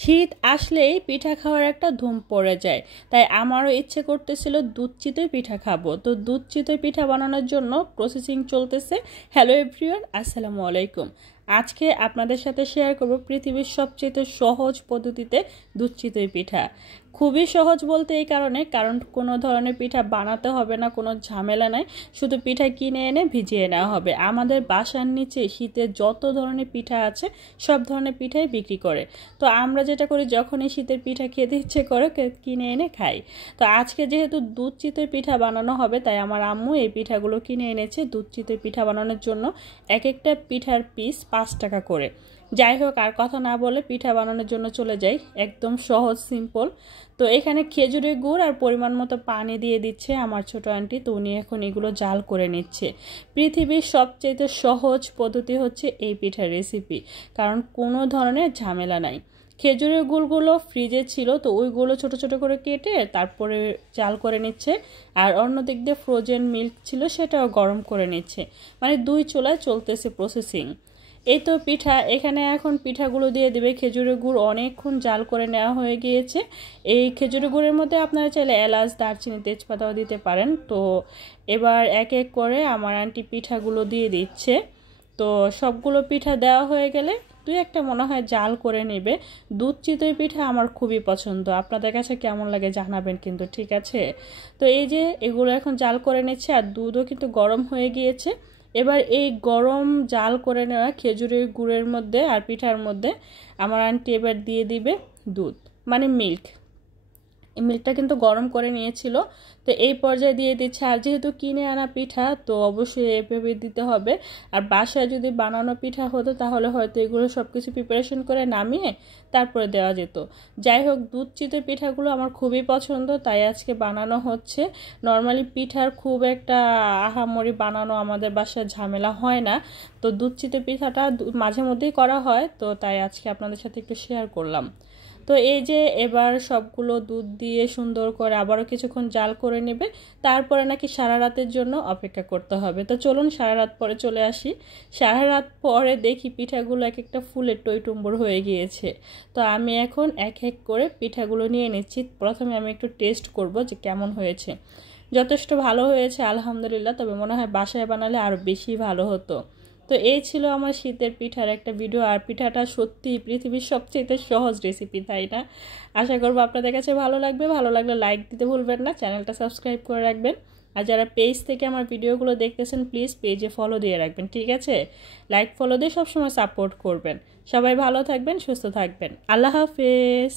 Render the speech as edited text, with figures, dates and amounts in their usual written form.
শীত আসলেই পিঠা খাওয়ার একটা ধুম পড়ে যায়। তাই আমারও ইচ্ছে করতেছিল দুধ চিতই পিঠা খাবো। তো দুধ চিতই পিঠা বানানোর জন্য প্রসেসিং চলতেছে। হ্যালো এভরিওয়ান, আসসালামু আলাইকুম। আজকে আপনাদের সাথে শেয়ার করব পৃথিবীর সবচেয়ে সহজ পদ্ধতিতে দুধ চিতই পিঠা। খুবই সহজ বলতে এই কারণ কোনো ধরনের পিঠা বানাতে হবে না, কোনো ঝামেলা নাই। শুধু পিঠা কিনে এনে ভিজিয়ে নেওয়া হবে। আমাদের বাসার নিচে শীতে যত ধরনের পিঠা আছে সব ধরনের পিঠাই বিক্রি করে। তো আমরা যেটা করি, যখনই শীতের পিঠা খেতে ইচ্ছে করে কিনে এনে খাই। তো আজকে যেহেতু দুধ চিতই পিঠা বানানো হবে, তাই আমার আম্মু এই পিঠাগুলো কিনে এনেছে দুধ চিতই পিঠা বানানোর জন্য। এক একটা পিঠার পিস 5 টাকা করে। যাই হোক, আর কথা না বলে পিঠা বানানোর জন্য চলে যাই। একদম সহজ সিম্পল। তো এখানে খেজুরের গুড় আর পরিমাণ মতো পানি দিয়ে দিচ্ছে আমার ছোট আন্টি। তো উনি এখন এগুলো জাল করে নিচ্ছে। পৃথিবীর সবচেয়ে সহজ পদ্ধতি হচ্ছে এই পিঠার রেসিপি, কারণ কোনো ধরনের ঝামেলা নাই। খেজুরের গুড়গুলো ফ্রিজে ছিল, তো ওইগুলো ছোট ছোট করে কেটে তারপরে জাল করে নিচ্ছে। আর অন্য দিক দিয়ে ফ্রোজেন মিল্ক ছিল, সেটাও গরম করে নিচ্ছে। মানে দুই চুলায় চলতেছে প্রসেসিং। এই তো পিঠা, এখানে এখন পিঠাগুলো দিয়ে দিবে। খেজুরের গুড় অনেকক্ষণ জাল করে নেওয়া হয়ে গিয়েছে। এই খেজুরের গুড়ের মধ্যে আপনারা চাইলে এলাচ, দারচিনি, তেজপাতাও দিতে পারেন। তো এবার এক এক করে আমার আন্টি পিঠাগুলো দিয়ে দিচ্ছে। তো সবগুলো পিঠা দেওয়া হয়ে গেলে দুই একটা মনে হয় জাল করে নেবে। দুধ চিতই পিঠা আমার খুবই পছন্দ। আপনাদের কাছে কেমন লাগে জানাবেন কিন্তু, ঠিক আছে? তো এই যে এগুলো এখন জাল করে নিচ্ছে, আর দুধও কিন্তু গরম হয়ে গিয়েছে। এবার এই গরম জাল করে নেওয়া খেজুরের গুড়ের মধ্যে আর পিঠার মধ্যে আমার আন্টি এবার দিয়ে দিবে দুধ, মানে মিল্ক। এই মিল্কটা কিন্তু গরম করে নিয়েছিল। তো এই পর্যায়ে দিয়ে দিচ্ছে। আর যেহেতু কিনে আনা পিঠা, তো অবশ্যই এভাবে দিতে হবে। আর বাসায় যদি বানানো পিঠা হতো তাহলে হয়তো এগুলো সব কিছু প্রিপারেশন করে নামিয়ে তারপরে দেওয়া যেত। যাই হোক, দুধ চিতই পিঠাগুলো আমার খুবই পছন্দ, তাই আজকে বানানো হচ্ছে। নর্মালি পিঠার খুব একটা আহামরি বানানো আমাদের বাসায় ঝামেলা হয় না। তো দুধ চিতই পিঠাটা মাঝে মধ্যেই করা হয়, তো তাই আজকে আপনাদের সাথে একটু শেয়ার করলাম। তো এই যে এবার সবগুলো দুধ দিয়ে সুন্দর করে আবারও কিছুক্ষণ জাল করে নেবে। তারপরে নাকি সারা রাতের জন্য অপেক্ষা করতে হবে। তো চলুন সারা রাত পরে চলে আসি। সারা রাত পরে দেখি পিঠাগুলো এক একটা ফুলে টইটুম্বর হয়ে গিয়েছে। তো আমি এখন এক এক করে পিঠাগুলো নিয়ে নিচ্ছি। প্রথমে আমি একটু টেস্ট করব যে কেমন হয়েছে। যথেষ্ট ভালো হয়েছে আলহামদুলিল্লাহ, তবে মনে হয় বাসায় বানালে আরও বেশি ভালো হতো। তো এই ছিল আমার শীতের পিঠার একটা ভিডিও। আর পিঠাটা সত্যি পৃথিবীর সবচেয়ে সহজ রেসিপি, তাই না? আশা করবো আপনাদের কাছে ভালো লাগবে। ভালো লাগলে লাইক দিতে ভুলবেন না, চ্যানেলটা সাবস্ক্রাইব করে রাখবেন। আর যারা পেজ থেকে আমার ভিডিওগুলো দেখতেছেন, প্লিজ পেজে ফলো দিয়ে রাখবেন, ঠিক আছে? লাইক ফলো দিয়ে সবসময় সাপোর্ট করবেন। সবাই ভালো থাকবেন, সুস্থ থাকবেন। আল্লাহ হাফেজ।